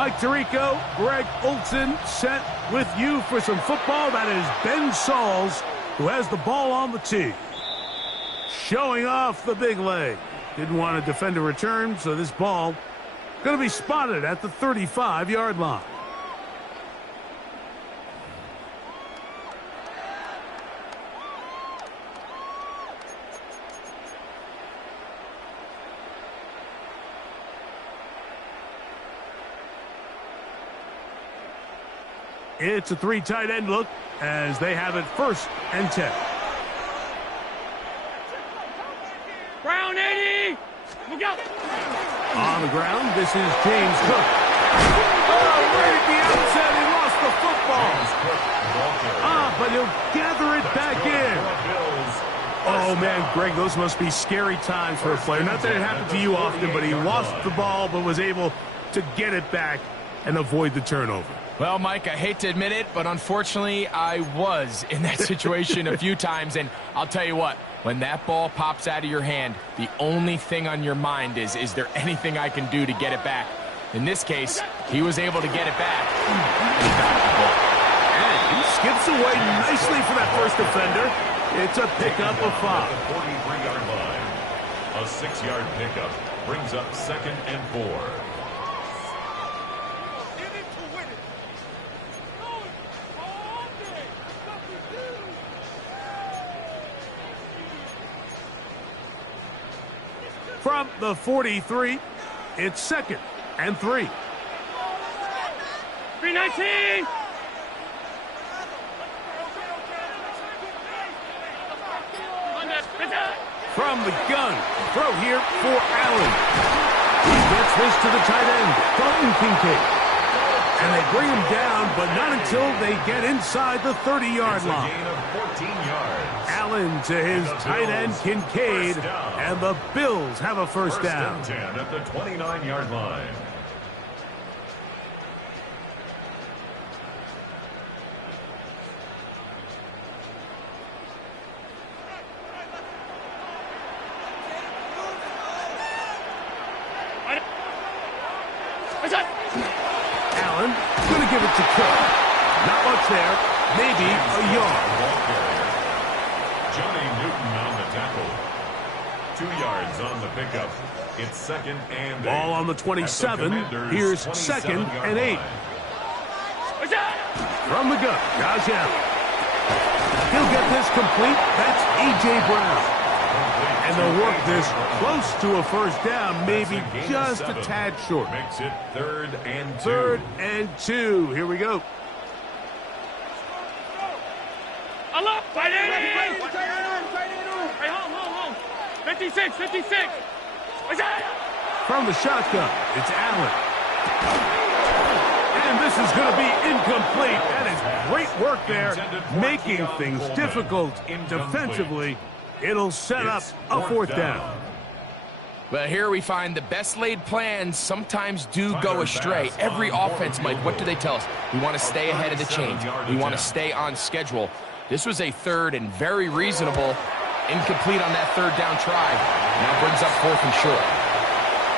Mike Tirico, Greg Olson set with you for some football. That is Ben Sauls, who has the ball on the tee. Showing off the big leg. Didn't want to defend a return, so this ball going to be spotted at the 35-yard line. It's a three tight end look as they have it 1st and 10. Brown 80! Look out! On the ground, this is James Cook. Oh, right at the outset, he lost the football. But he'll gather it back in. Oh, man, Greg, those must be scary times for a player. Not that it happened to you often, but he lost the ball but was able to get it back and avoid the turnover. Well, Mike, I hate to admit it, but unfortunately, I was in that situation a few times, and I'll tell you what, when that ball pops out of your hand, the only thing on your mind is there anything I can do to get it back? In this case, he was able to get it back, and he got the ball. And he skips away nicely for that first defender. It's a pickup of 5. The 43-yard line. A 6-yard pickup brings up 2nd and 4. From the 43, it's 2nd and 3. 319! From the gun, throw here for Allen. He gets this to the tight end, Dalton Kincaid. And they bring him down, but not until they get inside the 30-yard line. Gain of 14 yards. Allen to his tight end, Kincaid, and the Bills have a first down. 1st and 10 at the 29-yard line. Allen going to give it to Cook. Not much there. Maybe a yard. Johnny Newton on the tackle. 2 yards on the pickup. It's 2nd and 8. Ball on the 27. Here's 2nd and 8. From the gun, Josh Allen. He'll get this complete. That's A.J. Brown. And they'll work this close to a first down, maybe just a tad short. Makes it 3rd and 2. 3rd and 2. Here we go. Tight end! Hey, hold. 56! From the shotgun, it's Allen. And this is going to be incomplete. That is great work there, making things difficult defensively. It'll set up a 4th down. Well, here we find the best laid plans sometimes do go astray. Every offense, Mike, what do they tell us? We want to stay ahead of the chains. We want to stay on schedule. This was a 3rd and very reasonable, incomplete on that 3rd down try. Now brings up 4th and short.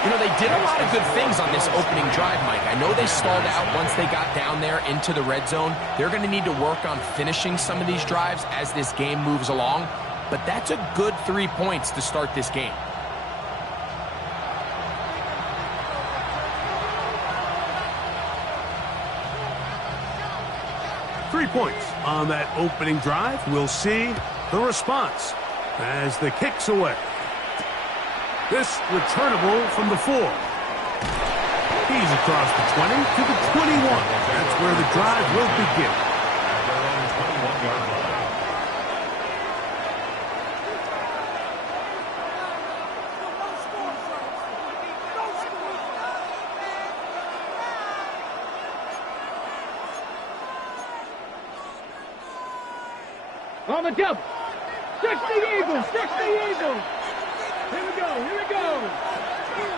You know, they did a lot of good things on this opening drive, Mike. I know they stalled out once they got down there into the red zone. They're going to need to work on finishing some of these drives as this game moves along. But that's a good 3 points to start this game. Three points on that opening drive. We'll see the response as the kick's away. This returnable from the 4. He's across the 20 to the 21. That's where the drive will begin. At their own 21-yard line. On the double. Stretch the Eagles. Here we go.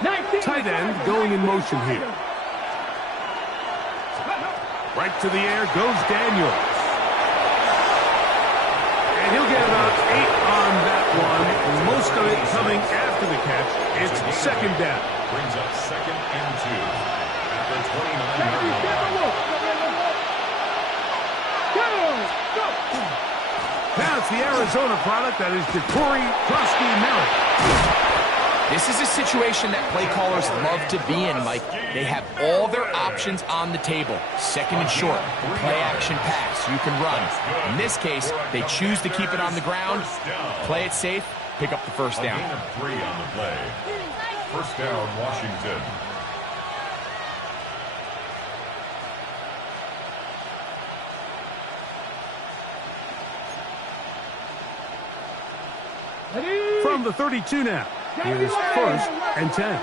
19. Tight end going in motion here. Right to the air goes Daniels. And he'll get about 8 on that one. Most of it coming after the catch. It's 2nd down. Brings up 2nd and 2. at the 29-yard line. Now it's the Arizona product that is Jacory Krusty-Merritt. This is a situation that play callers love to be in, Mike. They have all their options on the table. Second and short, play action pass, you can run. In this case, they choose to keep it on the ground, play it safe, pick up the first down. A gain of 3 on the play. First down, Washington. From the 32 now. Here's first and 10.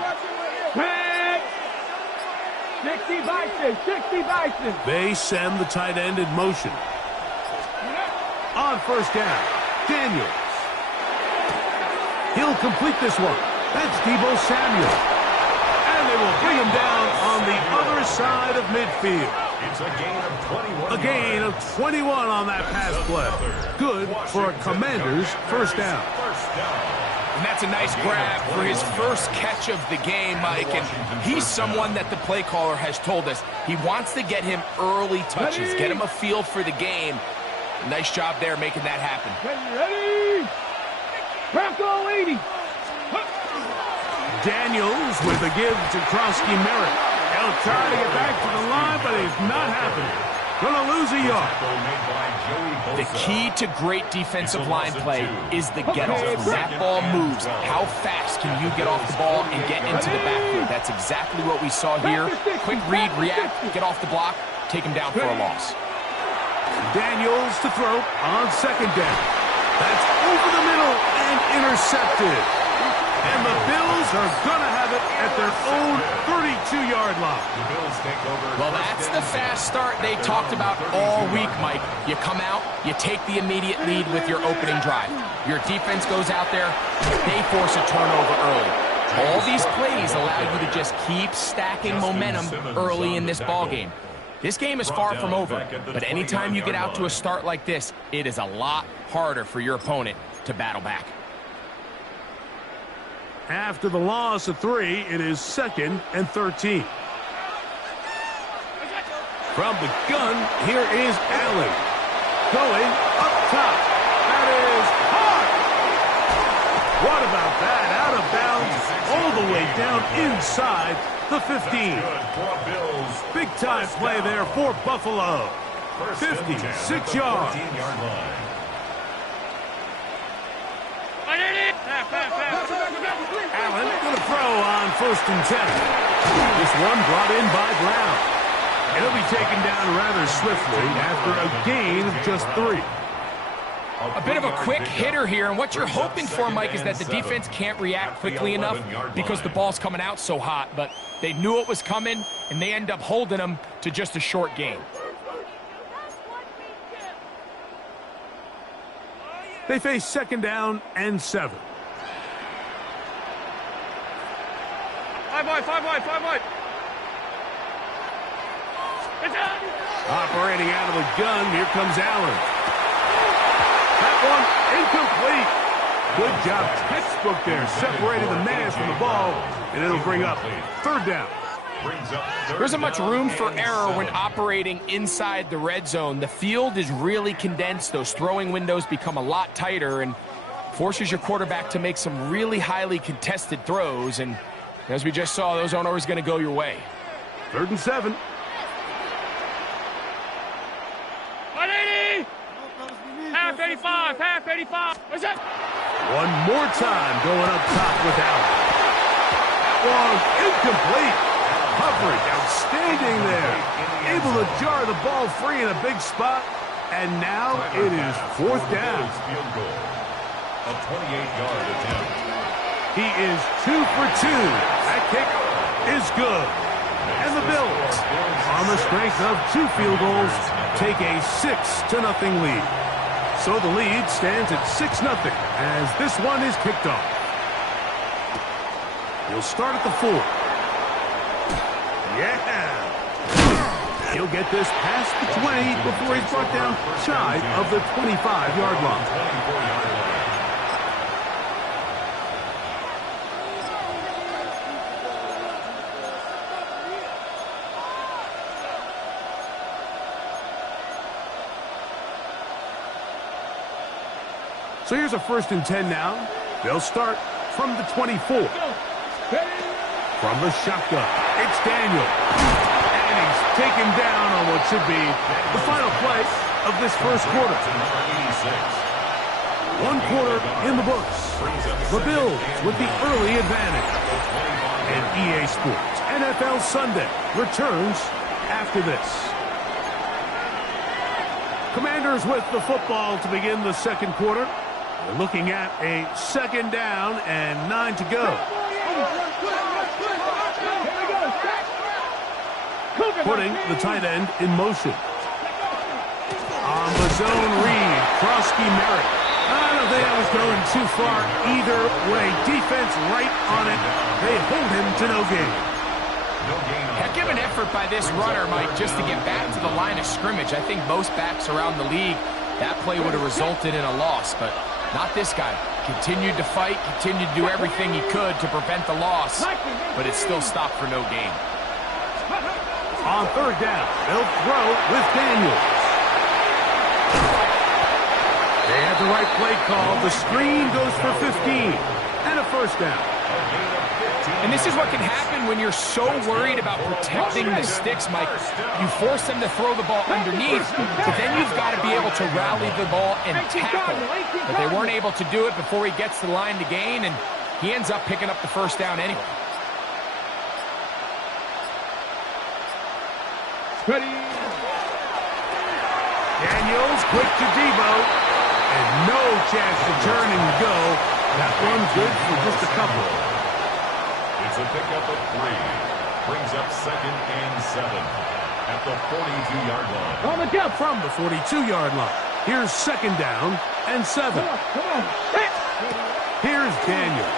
60 Bison. They send the tight end in motion. On first down, Daniels. He'll complete this one. That's Deebo Samuel. And they will bring him down on the other side of midfield. It's a gain of 21. A gain of 21 on that pass play. Good for a Commander's first down. And that's a nice grab for his first catch of the game, Mike. And he's someone that the play caller has told us he wants to get him early touches, get him a feel for the game. Nice job there making that happen. Ready? Bronco 80. Daniels with a give to Krusty-Merritt. He'll try to get back to the line, but it's not happening. Gonna lose a yard. The key to great defensive line play is the get-off. When that ball moves, how fast can you get off the ball and get into the backfield? That's exactly what we saw here. Quick read, react, get off the block, take him down for a loss. Daniels to throw on second down. That's over the middle and intercepted. And the Bills are going to have it at their own 32-yard line. The Bills take over. Well, that's the fast start they talked about all week, Mike. You come out, you take the immediate lead with your opening drive. Your defense goes out there, they force a turnover early. All these plays allow you to just keep stacking momentum early in this ballgame. This game is far from over, but anytime you get out to a start like this, it is a lot harder for your opponent to battle back. After the loss of 3, it is 2nd and 13. From the gun, here is Allen. Going up top. That is hard. What about that? Out of bounds, all the way down inside the 15. Big time play there for Buffalo. 56 yards. Allen going to throw on 1st and 10. This one brought in by Brown. And he'll be taken down rather swiftly after a gain of just 3. A bit of a quick hitter here, and what you're hoping for, Mike, is that the defense can't react quickly enough because the ball's coming out so hot, but they knew it was coming, and they end up holding them to just a short gain. They face 2nd down and 7. 5 wide. Operating out of the gun, here comes Allen. That one incomplete. Good job, textbook there, separating the man from the ball, and it'll bring up 3rd down. There isn't much room for error when operating inside the red zone. The field is really condensed. Those throwing windows become a lot tighter and forces your quarterback to make some really highly contested throws. And as we just saw, those aren't always going to go your way. 3rd and 7. 180. Half 85. What's that? One more time going up top with Allen. That one incomplete. Coverage outstanding there. Able to jar the ball free in a big spot. And now it is 4th down. A 28-yard attempt. He is 2 for 2. That kick is good. And the Bills, on the strength of 2 field goals, take a 6-0 lead. So the lead stands at 6-0 as this one is kicked off. He'll start at the 4. Yeah! He'll get this past the 20 before he's brought down shy of the 25-yard line. So here's a 1st and 10 now. They'll start from the 24. From the shotgun, it's Daniel. And he's taken down on what should be the final play of this first quarter. 1 quarter in the books. The Bills with the early advantage. And EA Sports NFL Sunday returns after this. Commanders with the football to begin the second quarter. We're looking at a 2nd down and 9 to go. Putting the tight end in motion. On the zone read, Krosky Merritt. I don't think I was going too far either way. Defense right on it. They hold him to no gain. Heck of an effort by this runner, Mike, just to get back to the line of scrimmage. I think most backs around the league, that play would have resulted in a loss, but not this guy. Continued to fight, continued to do everything he could to prevent the loss, but it still stopped for no gain. On 3rd down, they'll throw with Daniels. They had the right play call. The screen goes for 15 and a 1st down. And this is what can happen when you're so worried about protecting the sticks, Mike. You force them to throw the ball underneath, but then you've got to be able to rally the ball and tackle. But they weren't able to do it before he gets to the line to gain, and he ends up picking up the 1st down anyway. Daniels quick to Debo, and no chance to turn and go. That one good for just a couple. It's a pickup of 3. Brings up 2nd and 7 at the 42-yard line. On the jump from the 42-yard line. Here's 2nd down and 7. Here's Daniel.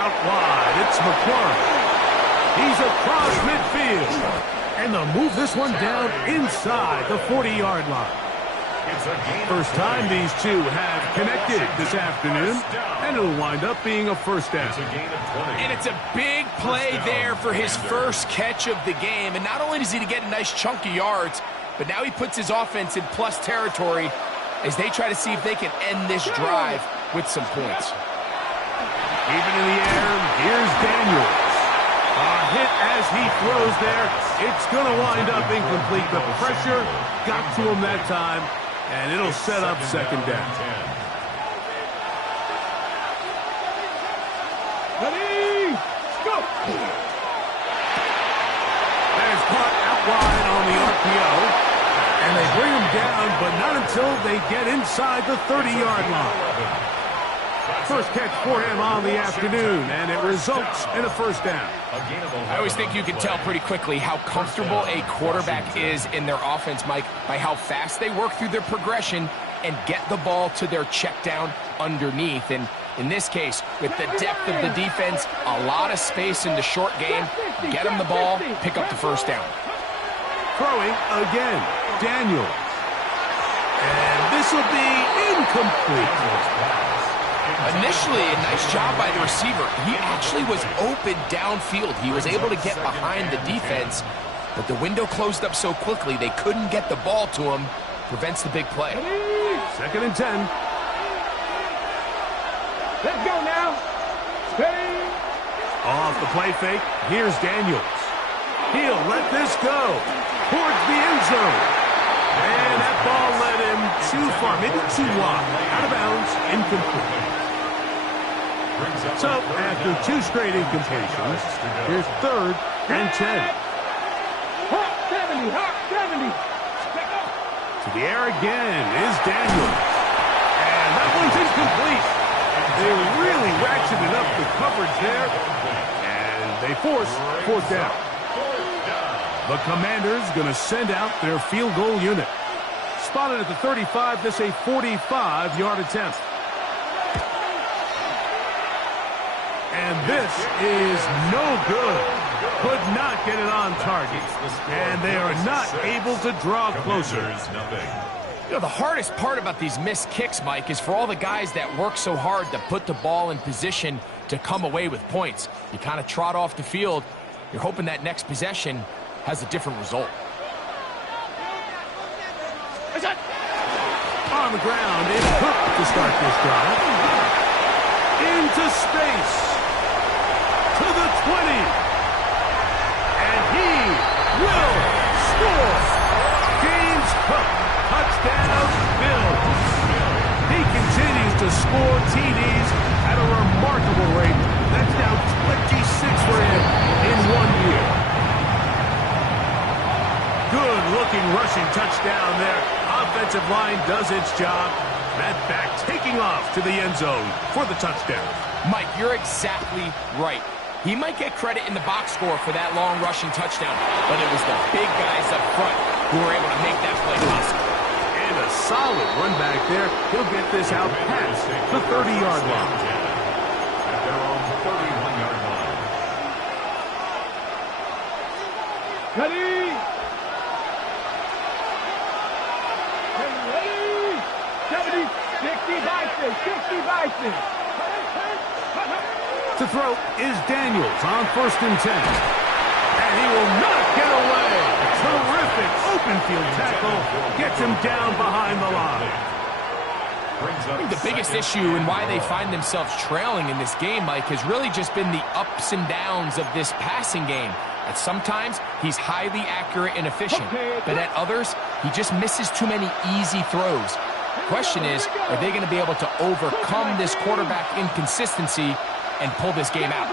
Out wide, it's McLaurin. He's across midfield. And they'll move this one down inside the 40-yard line. First time these two have connected this afternoon, and it'll wind up being a 1st down. And it's a big play there for his first catch of the game. And not only does he get a nice chunk of yards, but now he puts his offense in plus territory as they try to see if they can end this drive with some points. Even in the air, here's Daniels. A hit as he throws there. It's going to wind up incomplete. The pressure got to him that time, and it'll set up 2nd down. Ready, go! There's caught out wide on the RPO, and they bring him down, but not until they get inside the 30-yard line. First catch for him on the afternoon, and it results in a 1st down. I always think you can tell pretty quickly how comfortable a quarterback is in their offense, Mike, by how fast they work through their progression and get the ball to their check down underneath. And in this case, with the depth of the defense, a lot of space in the short game, get them the ball, pick up the 1st down. Throwing again, Daniels. And this will be incomplete. Initially, a nice job by the receiver. He actually was open downfield. He was able to get behind the defense, but the window closed up so quickly they couldn't get the ball to him. Prevents the big play. 2nd and 10. Let's go now. Steady. Off the play fake, here's Daniels. He'll let this go towards the end zone. And that ball led him too far, maybe too wide. Out of bounds, incomplete. So, after 2 straight incompletions, here's 3rd and 10. Hot 70, hot 70. To the air again is Daniels. And that one's incomplete. They really ratcheted up the coverage there. And they force 4th down. The Commanders going to send out their field goal unit. Spotted at the 35, this a 45-yard attempt. And this is no good. Could not get it on target. And they are not able to draw closer. You know, the hardest part about these missed kicks, Mike, is for all the guys that work so hard to put the ball in position to come away with points. You kind of trot off the field. You're hoping that next possession has a different result. On on the ground. It's Cook to start this drive. Into space. To the 20. And he will score. James Cook. Touchdown, Bills. He continues to score TDs at a remarkable rate. That's now 26 for him in 1 year. Good-looking rushing touchdown there. Offensive line does its job. That back taking off to the end zone for the touchdown. Mike, you're exactly right. He might get credit in the box score for that long rushing touchdown, but it was the big guys up front who were able to make that play possible. And a solid run back there. He'll get this out past the 30-yard line. At their own 31-yard line. Ready? Ready? 70, 60, Bison, 60, Bison. To throw is Daniels on 1st and 10. And he will not get away. Terrific open field tackle. Gets him down behind the line. I think the biggest issue and why they find themselves trailing in this game, Mike, has really just been the ups and downs of this passing game. At sometimes, he's highly accurate and efficient, but at others, he just misses too many easy throws. The question is, are they going to be able to overcome this quarterback inconsistency and pull this game out?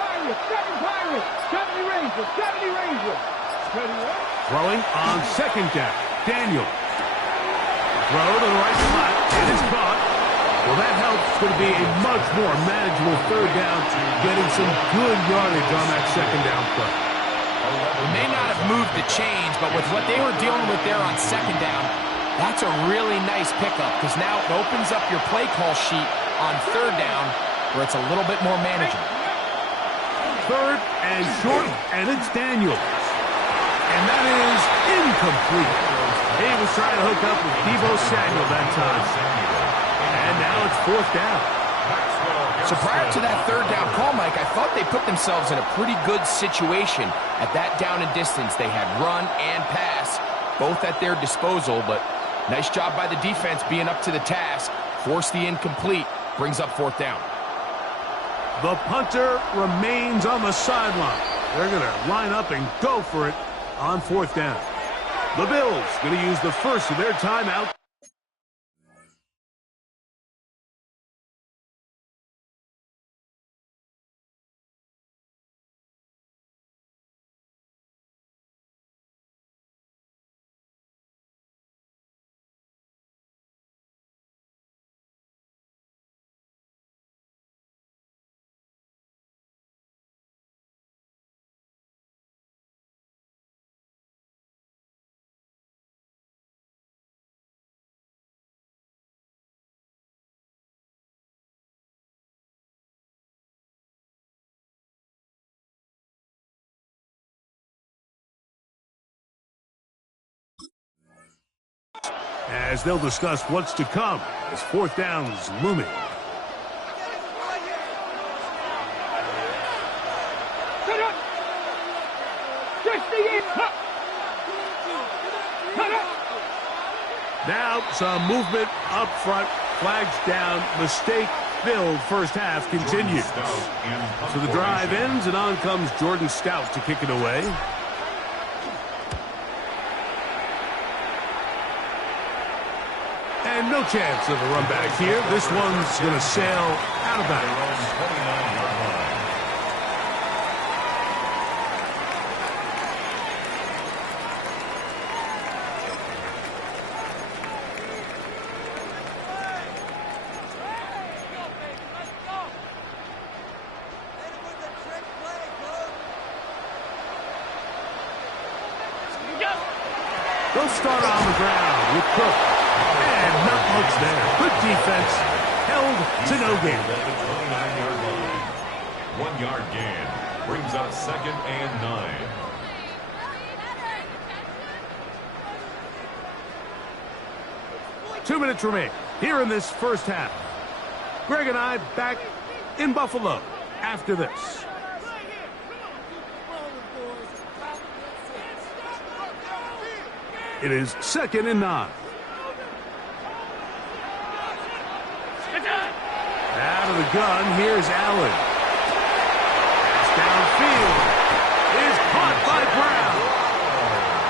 Throwing on 2nd down. Daniel. Throw to the right slot. It is caught. Well, that helps. It's going to be a much more manageable 3rd down, getting some good yardage on that 2nd down play. They may not have moved the chains, but with what they were dealing with there on 2nd down, that's a really nice pickup because now it opens up your play call sheet on 3rd down where it's a little bit more manageable. 3rd and short, and it's Daniels. And that is incomplete. He was trying to hook up with Deebo Samuel that time. And now it's 4th down. So prior to that 3rd down call, Mike, I thought they put themselves in a pretty good situation at that down and distance. They had run and pass, both at their disposal, but nice job by the defense being up to the task. Force the incomplete, brings up 4th down. The punter remains on the sideline. They're going to line up and go for it on 4th down. The Bills going to use the first of their timeout. As they'll discuss what's to come as 4th down is looming. Now some movement up front, flags down, mistake filled first half continues. So the drive ends and on comes Jordan Stout to kick it away. And no chance of a run back here. This one's going to sail out of bounds. 29-yard line. They'll start on the ground with Cook. And not much there. Good defense. Held to no gain. 29-yard line. 1-yard gain. Brings up 2nd and 9. Two minutes remain here in this first half. Greg and I back in Buffalo after this. It is 2nd and 9. gun, here's Allen. Pass downfield is caught by Brown.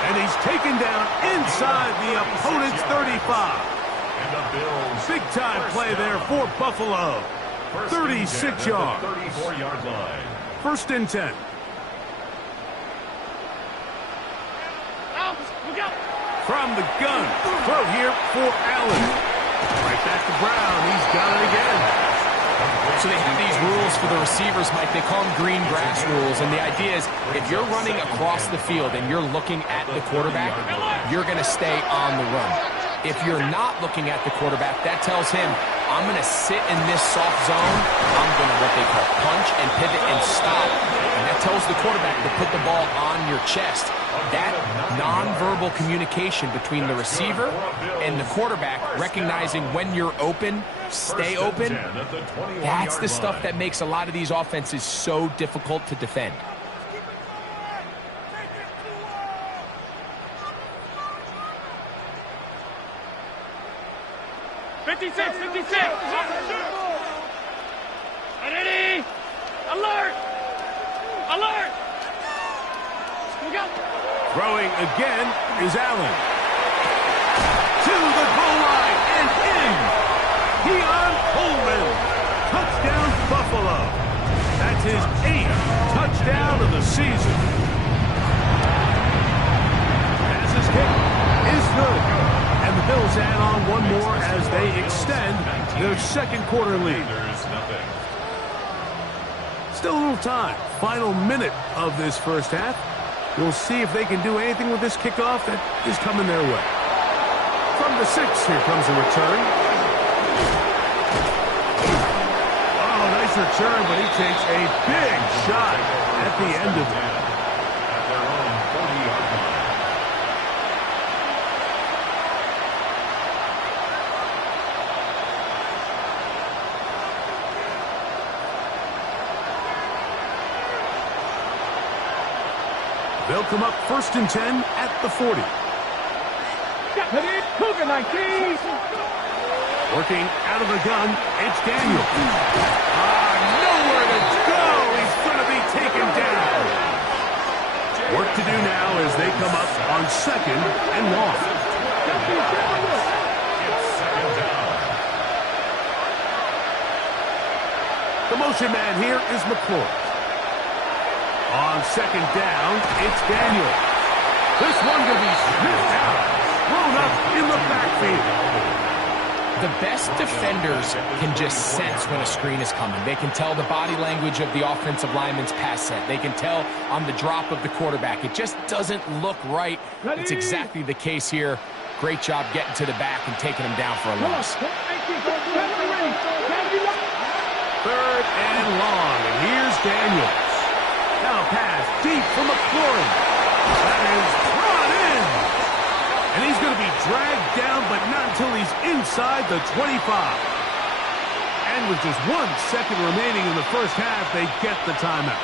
And he's taken down inside the opponent's 35. Big-time play there for Buffalo. 36 yards. 34-yard line. First and 10. From the gun. Throw here for Allen. Right back to Brown. He's got it again. So they have these rules for the receivers, Mike. They call them green grass rules. And the idea is if you're running across the field and you're looking at the quarterback, you're going to stay on the run. If you're not looking at the quarterback, that tells him, I'm going to sit in this soft zone. I'm going to what they call punch and pivot and stop. And that tells the quarterback to put the ball on your chest. That nonverbal communication between the receiver and the quarterback, recognizing when you're open, stay open, that's the stuff that makes a lot of these offenses so difficult to defend. Ready! Alert! Alert! Throwing again is Allen. To the goal line and in. Keon Coleman. Touchdown Buffalo. That's his 8th touchdown of the season. Passes kick is good. And the Bills add on one more as they extend their second quarter lead. Still a little time. Final minute of this first half. We'll see if they can do anything with this kickoff that is coming their way. From the 6, here comes a return. Oh, nice return, but he takes a big shot at the end of it. At their own 40-yard line. They'll come up first and 10 at the 40. Cougar 19. Working out of the gun, it's Daniel. Nowhere to go. He's going to be taken down. Work to do now as they come up on second and long. The motion man here is McClure. On second down, it's Daniel. This one going to be sniffed out, thrown up in the backfield. The best defenders can just sense when a screen is coming. They can tell the body language of the offensive lineman's pass set. They can tell on the drop of the quarterback. It just doesn't look right. It's exactly the case here. Great job getting to the back and taking him down for a loss. Third and long, and here's Daniels. Now pass deep from McLaurin. That is brought in. And he's going to be dragged down, but not until he's inside the 25. And with just 1 second remaining in the first half, they get the timeout.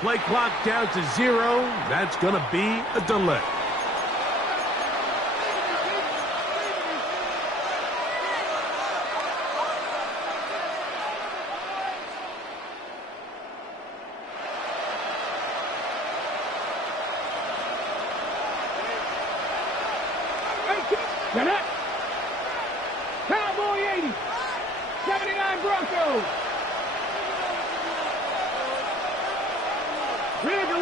Play clock down to 0. That's going to be a delay. Cowboy 80. 79 Broncos.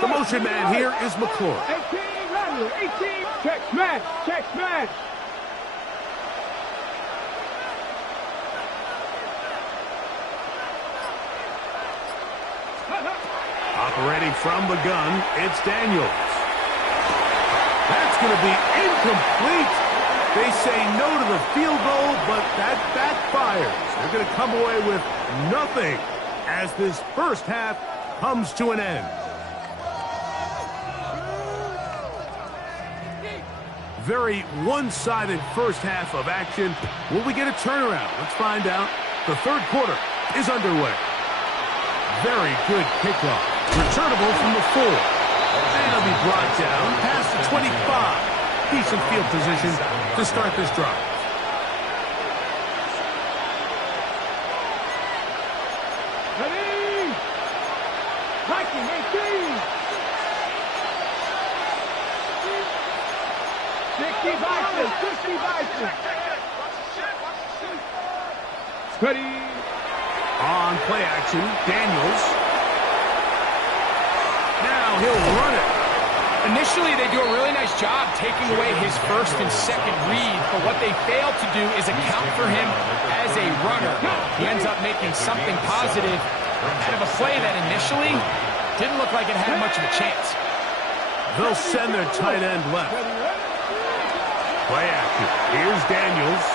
The motion man here is McClure. 18 Rattler. 18. Check smash. Check smash. Operating from the gun, it's Daniels. That's going to be incomplete. They say no to the field goal, but that backfires. They're going to come away with nothing as this first half comes to an end. Very one-sided first half of action. Will we get a turnaround? Let's find out. The third quarter is underway. Very good kickoff. Returnable from the 4. And it'll be brought down past the 25. Decent field position to start this drive. Ready? Hiking, 18. 60 Bison, 60 Bison. Ready? On play action, Daniels. Now he'll run it. Initially, they do a really nice job taking away his first and second read, but what they fail to do is account for him as a runner. He ends up making something positive out of a play that initially didn't look like it had much of a chance. They'll send their tight end left. Play action. Here's Daniels.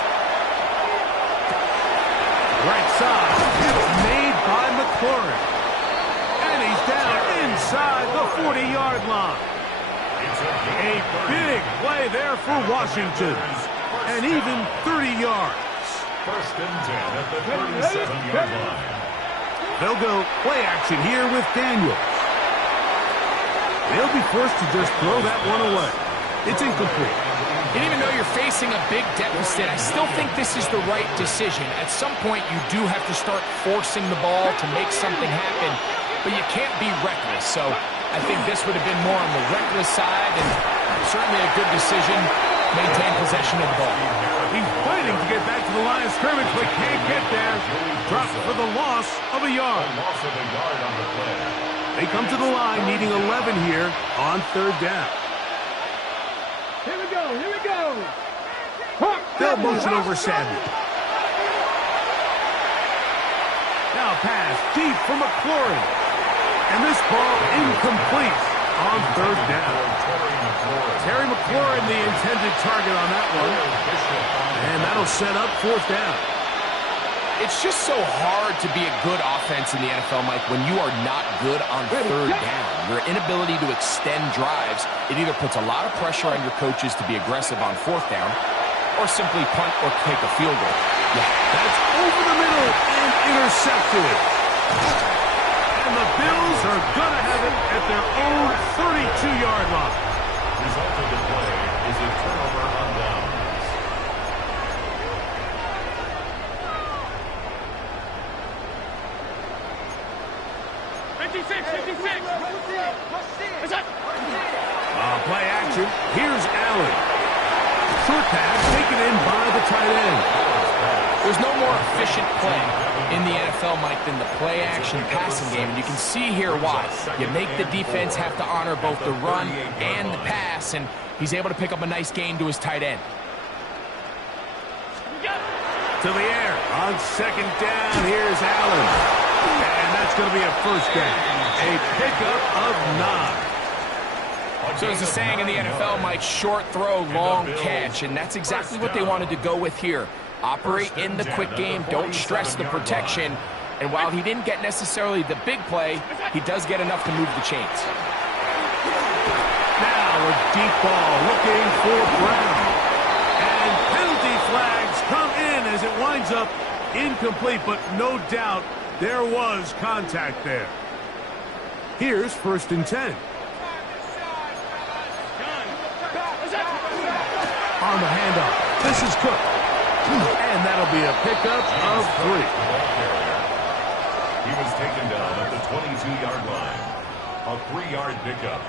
Right side. It's made by McLaurin. And he's down inside the 40-yard line. A big play there for Washington. And even 30 yards. First and 10 at the 37-yard line. They'll go play action here with Daniels. They'll be forced to just throw that one away. It's incomplete. And even though you're facing a big deficit, I still think this is the right decision. At some point, you do have to start forcing the ball to make something happen, but you can't be reckless. So I think this would have been more on the reckless side, and certainly a good decision. Maintain possession of the ball. He's fighting to get back to the line of scrimmage, but can't get there. Drops for the loss of a yard. Loss of a yard on the play. They come to the line needing 11 here on third down. Here we go, here we go. They'll motion over Samuel. Now pass deep for McLaurin. And this ball incomplete on third down. Terry McLaurin, the intended target on that one. And that'll set up fourth down. It's just so hard to be a good offense in the NFL, Mike, when you are not good on third down. Your inability to extend drives, it either puts a lot of pressure on your coaches to be aggressive on fourth down or simply punt or kick a field goal. Yeah, that's over the middle and intercepted. And the Bills are going to have it at their own 32-yard line. Result of the play is a turnover on downs. Play action. Here's Allen. Short pass taken in by the tight end. There's no more efficient play in the NFL, Mike, than the play-action passing game. And you can see here why. You make the defense have to honor both the run and the pass, and he's able to pick up a nice gain to his tight end. To the air. On second down, here's Allen. And that's going to be a first down. A pickup of 9. So as the saying in the NFL, Mike, short throw, long catch, and that's exactly what they wanted to go with here. Operate in the quick game, don't stress the protection, and while he didn't get necessarily the big play, he does get enough to move the chains. Now a deep ball looking for Brown. And penalty flags come in as it winds up incomplete, but no doubt there was contact there. Here's first and 10. On the handoff, this is Cook. And that'll be a pickup of 3. He was taken down at the 22-yard line. A 3-yard pickup.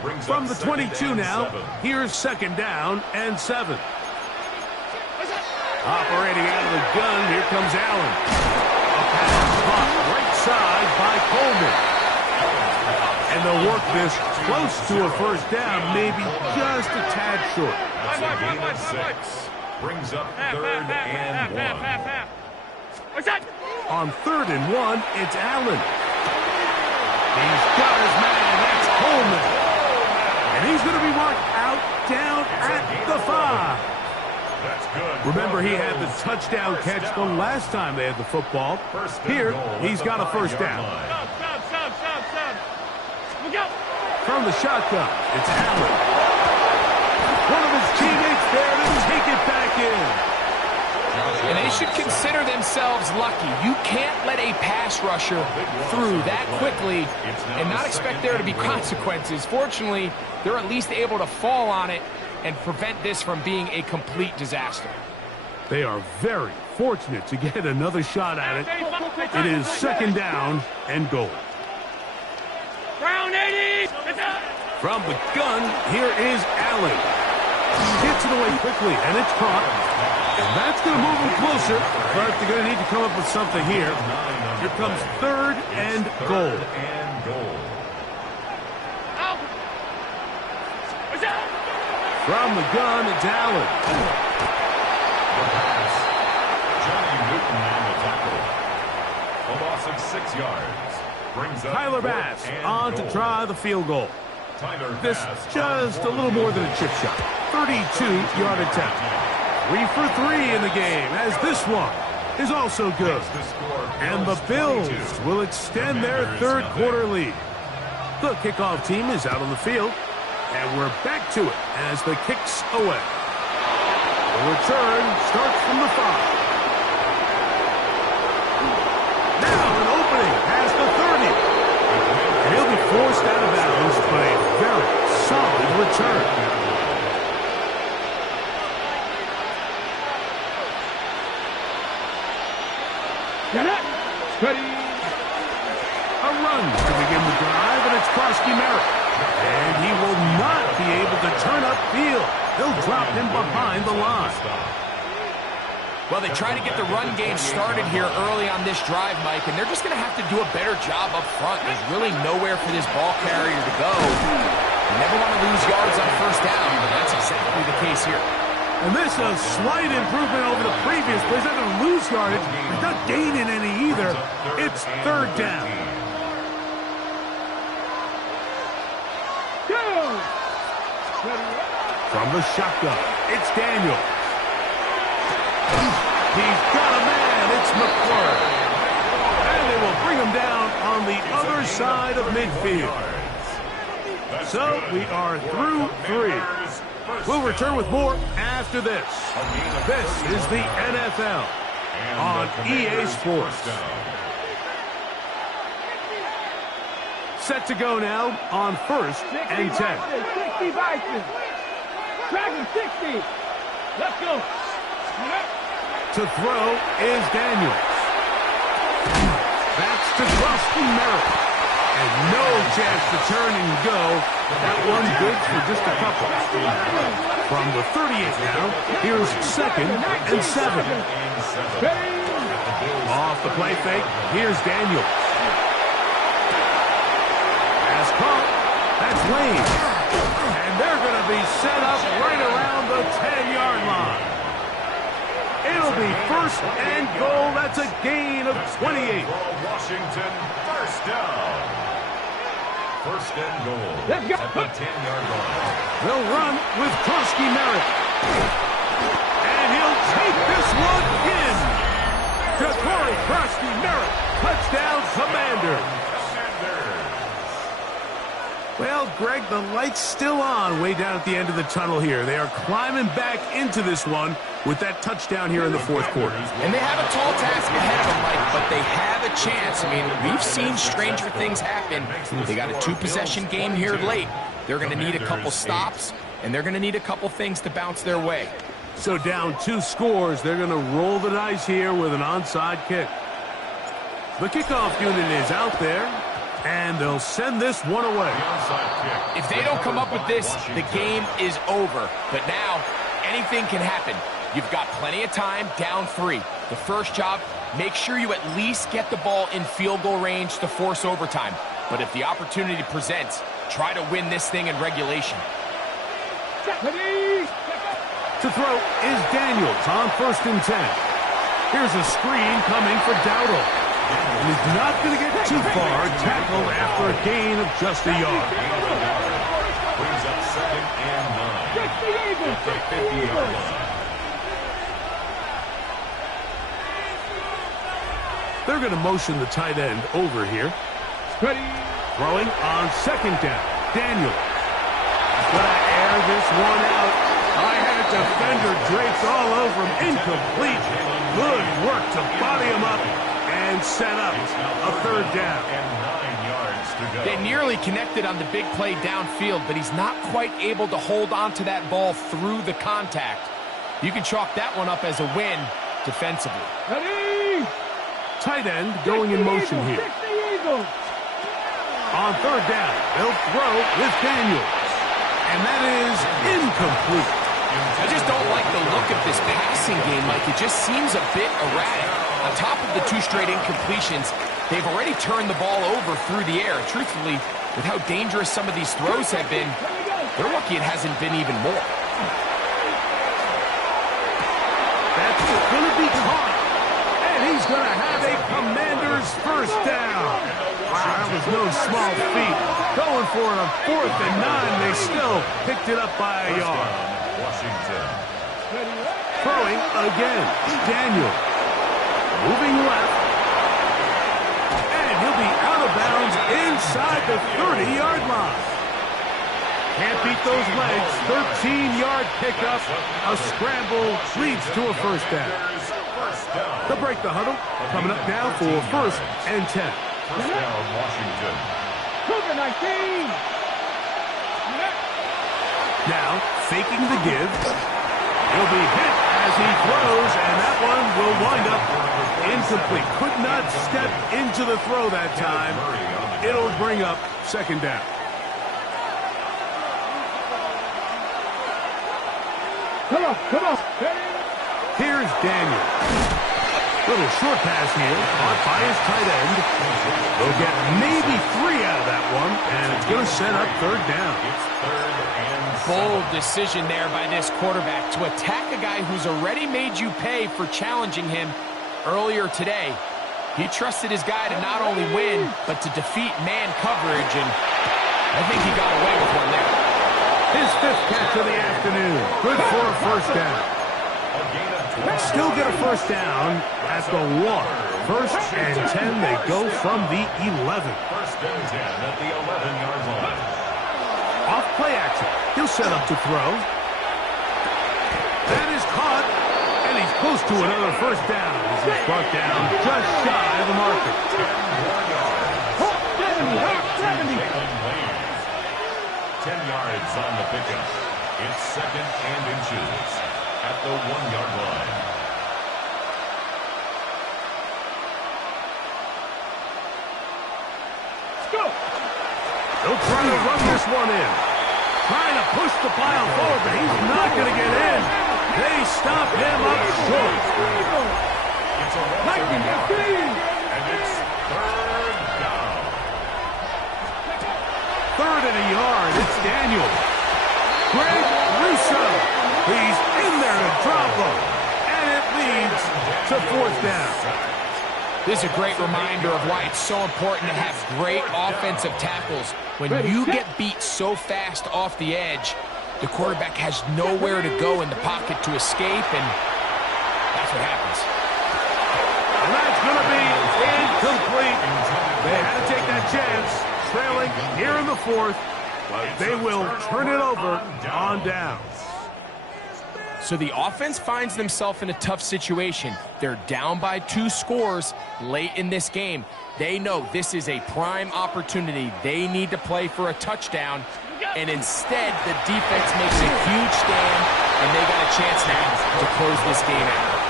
Brings From up the 22 now, 7. here's second down and 7. Operating out of the gun, here comes Allen. A pass caught right side by Coleman. And they'll work this close to a first down, maybe just a tad short. That's a gain of 6. Brings up third and 1. What's that? On third and 1, it's Allen. He's got his man. That's Coleman. And he's going to be marked out down at the 5. That's good. Remember, he had the touchdown catch the last time they had the football. Here, he's got a first down. Stop. Look out. From the shotgun, it's Allen. One of his teammates there to take it back in. And they should consider themselves lucky. You can't let a pass rusher through that quickly and not expect there to be consequences. Fortunately, they're at least able to fall on it and prevent this from being a complete disaster. They are very fortunate to get another shot at it. It is second down and goal. Brown 80. From the gun, here is Allen. He gets it away quickly, and it's caught. And that's going to move him closer, but they're going to need to come up with something here. Here comes third and goal. From the gun, it's Allen. Johnny Newton on the tackle. A loss of 6 yards. Brings up Tyler Bass on to try the field goal. This just a little more than a chip shot. 32-yard attempt. 3 for 3 in the game, as this one is also good. And the Bills will extend their third quarter lead. The kickoff team is out on the field, and we're back to it as the kick's away. The return starts from the 5. Now an opening past the 30. And he'll be forced out of bounds, but a very solid return. Ready. A run to begin the drive, and it's Krosky Merritt. And he will not be able to turn upfield. They'll drop him behind the line. Well, they try to get the run game started here early on this drive, Mike, and they're just going to have to do a better job up front. There's really nowhere for this ball carrier to go. You never want to lose yards on first down, but that's exactly the case here. And this is a slight improvement over the previous plays. They're going to lose yardage. They're not gaining any either. It's third down. From the shotgun, it's Daniel. He's got a man. It's McClure. And they will bring him down on the other side of midfield. So we are through 3. We'll return with more after this. This is the NFL on EA Sports. Set to go now on first and 10. 60 Vikings. Dragon 60. Let's go. To throw is Daniels. That's to Krosky Merritt. And no chance to turn and go. That one good for just a couple. From the 38 now, here's second and 7. Off the play fake, here's Daniels. Pass caught. That's Lane. And they're going to be set up right around the 10-yard line. It'll be first and goal. That's a gain of 28. Washington, first down. First and goal at the 10-yard line. They'll run with Krosky Merritt. And he'll take this one in. Jacory Krosky Merritt, touchdown Commanders. Well, Greg, the light's still on way down at the end of the tunnel here. They are climbing back into this one with that touchdown here in the fourth quarter. And they have a tall task ahead of them, Mike, but they have a chance. I mean, we've seen stranger things happen. They got a 2-possession game here late. They're going to need a couple stops, and they're going to need a couple things to bounce their way. So down 2 scores, they're going to roll the dice here with an onside kick. The kickoff unit is out there, and they'll send this one away. If they don't come up with this, the game is over. But now, anything can happen. You've got plenty of time, down 3. The first job, make sure you at least get the ball in field goal range to force overtime. But if the opportunity presents, try to win this thing in regulation. To throw is Daniels on first and 10. Here's a screen coming for Dowdle. And he's not going to get too far, tackled after a gain of just a yard. Brings up second and 9. At the 50-yard line. They're going to motion the tight end over here. Throwing on second down. Daniel. Going to air this one out. I had a defender draped all over him. Incomplete. Good work to body him up and set up a third down. And 9 yards to go. They nearly connected on the big play downfield, but he's not quite able to hold on to that ball through the contact. You can chalk that one up as a win defensively. Tight end going in motion here. On third down, they'll throw with Daniels. And that is incomplete. I just don't like the look of this passing game. Like, it just seems a bit erratic. On top of the 2 straight incompletions, they've already turned the ball over through the air. Truthfully, with how dangerous some of these throws have been, they're lucky it hasn't been even more. That's going to be caught. And he's going to have a Commander's first down. Wow, that was no small feat. Going for it on 4th and 9. They still picked it up by a yard. Washington. Throwing again. Daniel. Moving left. And he'll be out of bounds inside the 30-yard line. Can't beat those legs. 13-yard pickup. A scramble leads to a first down. They'll break the huddle. Coming up now for 1st and 10. First down, Washington. Now, faking the give. He'll be hit as he throws, and that one will wind up incomplete. Could not step into the throw that time. It'll bring up second down. Come on. Here's Daniel. Little short pass here, caught by his tight end. They'll get maybe 3 out of that one, and it's going to set up third down. It's 3rd and 7. Bold decision there by this quarterback to attack a guy who's already made you pay for challenging him earlier today. He trusted his guy to not only win, but to defeat man coverage, and I think he got away with one there. His 5th catch of the afternoon. Good for a first down. Still get a first down at the 1. 1st and 10, they go from the 11. 1st and 10 at the 11-yard line. Off play action. He'll set up to throw. That is caught, and he's close to another first down. This is brought down just shy of the marker. 10 yards on the pickup. It's 2nd and inches at the 1-yard line. They'll try to run this one in. Trying to push the pile forward, but he's not going to get in. They stop him up short. It's a and it's 3rd down. 3rd and a yard. It's Daniel. Greg Russo. He's in there to drop him. And it leads to 4th down. This is a great reminder of why it's so important to have great offensive tackles. When you get beat so fast off the edge, the quarterback has nowhere to go in the pocket to escape, and that's what happens. And that's going to be incomplete. They had to take that chance, trailing here in the 4th, but they will turn it over on downs. So the offense finds themselves in a tough situation. They're down by 2 scores late in this game. They know this is a prime opportunity. They need to play for a touchdown, and instead the defense makes a huge stand, and they got a chance now to close this game out.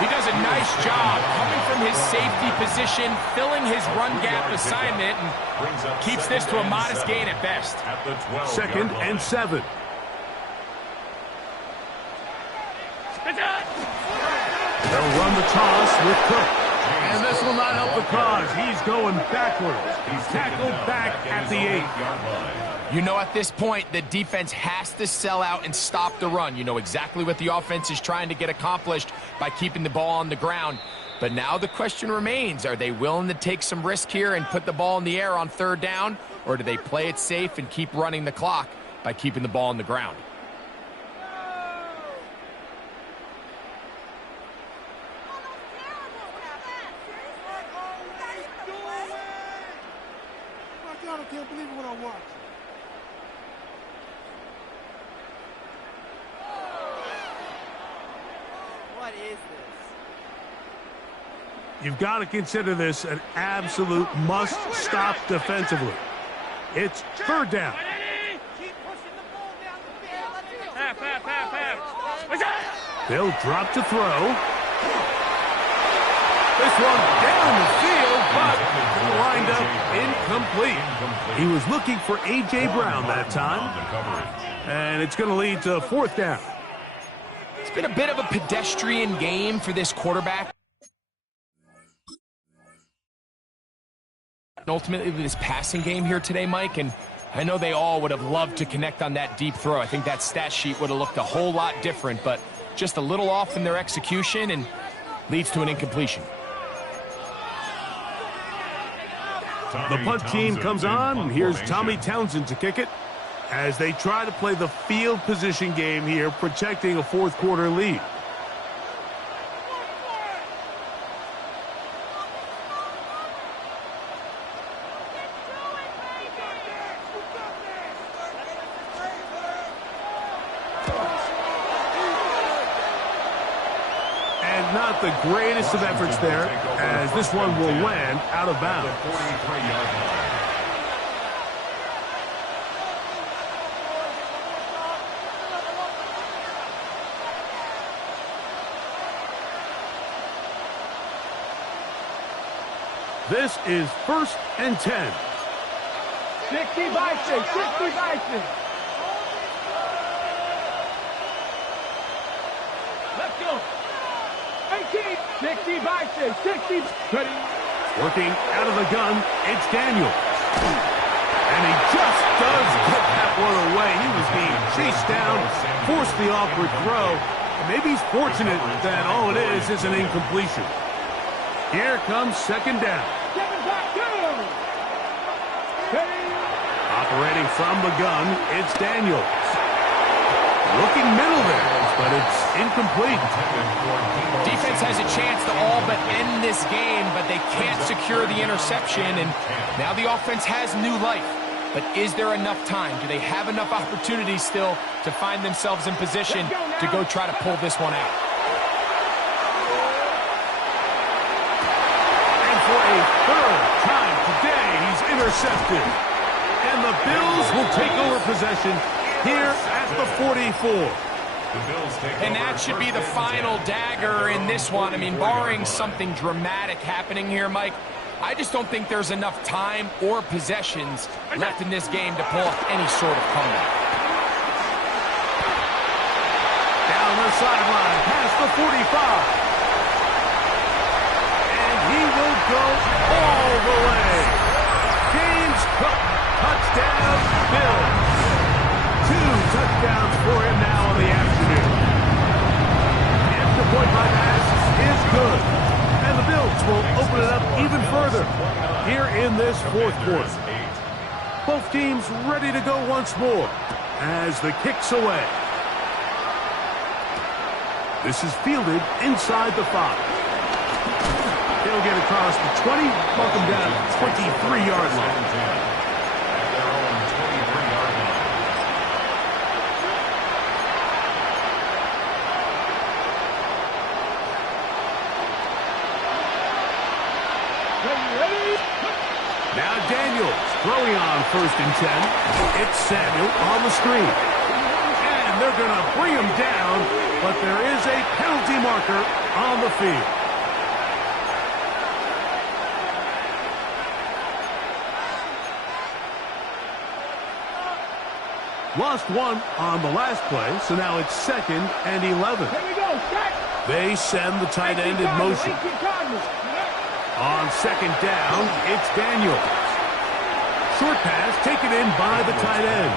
He does a nice job coming from his safety position, filling his run gap assignment, and keeps this to a modest gain at best. 2nd and 7. They'll run the toss with Cook. And this will not help the cause. He's going backwards. He's tackled back at the 8. You know, at this point, the defense has to sell out and stop the run. You know exactly what the offense is trying to get accomplished by keeping the ball on the ground. But now the question remains, are they willing to take some risk here and put the ball in the air on third down, or do they play it safe and keep running the clock by keeping the ball on the ground? I can't believe what I'm watching. What is this? You've got to consider this an absolute must-stop defensively. It's third down. Keep pushing the ball down the field. Half. They'll drop to throw. This one down the field, but lined up incomplete. He was looking for A.J. Brown that time. And it's going to lead to fourth down. It's been a bit of a pedestrian game for this quarterback. Ultimately, this passing game here today, Mike, and I know they all would have loved to connect on that deep throw. I think that stat sheet would have looked a whole lot different, but just a little off in their execution and leads to an incompletion. The punt team comes on, and here's Tommy Townsend to kick it as they try to play the field position game here, protecting a fourth quarter lead. And not the greatest of efforts there, as this one will land out of bounds. This is 1st and 10. 60 Vikings, 60 Vikings. Let's go. 18, 60 Vikings, 60. Ready. Working out of the gun, it's Daniel. And he just does get that one away. He was being chased down, forced the awkward throw. And maybe he's fortunate that all it is an incompletion. Here comes second down. Operating from the gun, it's Daniels. Looking middle there, but it's incomplete. Defense has a chance to all but end this game, but they can't secure the interception, and now the offense has new life. But is there enough time? Do they have enough opportunities still to find themselves in position to go try to pull this one out? And for a third time today, he's intercepted. And the Bills will take over possession here at the 44. And that should be the final dagger in this one. I mean, barring something dramatic happening here, Mike, I just don't think there's enough time or possessions left in this game to pull off any sort of comeback. Down the sideline, past the 45. And he will go all the way. James Cook, touchdown, Bills. 2 touchdowns for him now in the afternoon. Extra point by pass is good. And the Bills will open it up even further here in this fourth quarter. Both teams ready to go once more as the kick's away. This is fielded inside the 5. They'll get across the 20, welcome down to the 23-yard line. Now Daniels throwing on 1st and 10. It's Samuel on the screen. And they're going to bring him down, but there is a penalty marker on the field. Lost one on the last play, so now it's 2nd and 11. They send the tight end in motion. On 2nd down, it's Daniels. Short pass taken in by the tight ends.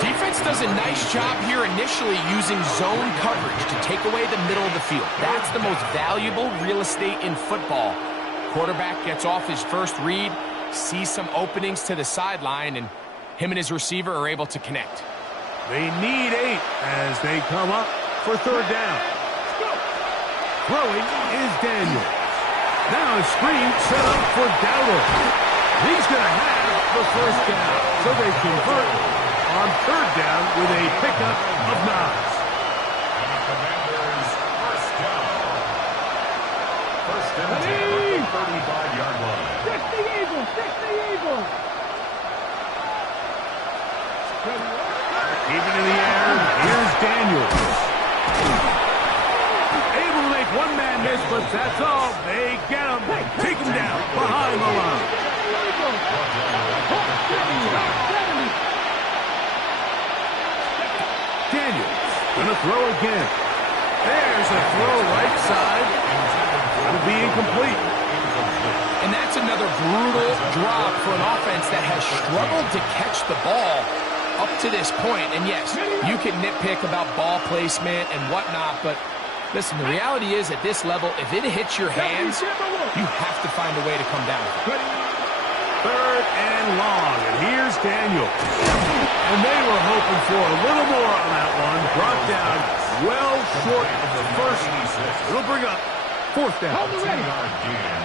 Defense does a nice job here initially using zone coverage to take away the middle of the field. That's the most valuable real estate in football. Quarterback gets off his first read, sees some openings to the sideline, and him and his receiver are able to connect. They need 8 as they come up for third down. Throwing is Daniel. Now a screen set up for Dowdle. He's going to have the first down. So they convert on third down with a pickup of 9. And the Commanders first down. First and 10 at the 35-yard line. Stick the Eagles! Stick the Eagles! Keeping in the air, here's Daniels. Able to make one man miss, but that's all. They get him. Take him down behind the line. Daniels gonna throw again. There's a throw right side. It'll be incomplete. And that's another brutal drop for an offense that has struggled to catch the ball up to this point. And yes, you can nitpick about ball placement and whatnot, but listen, the reality is at this level, if it hits your hands, you have to find a way to come down with it. Third and long, and here's Daniel. And they were hoping for a little more on that one. Brought down well short of the first. It'll bring up fourth down. 10-yard gain.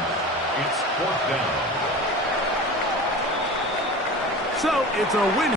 It's fourth down. So it's a win.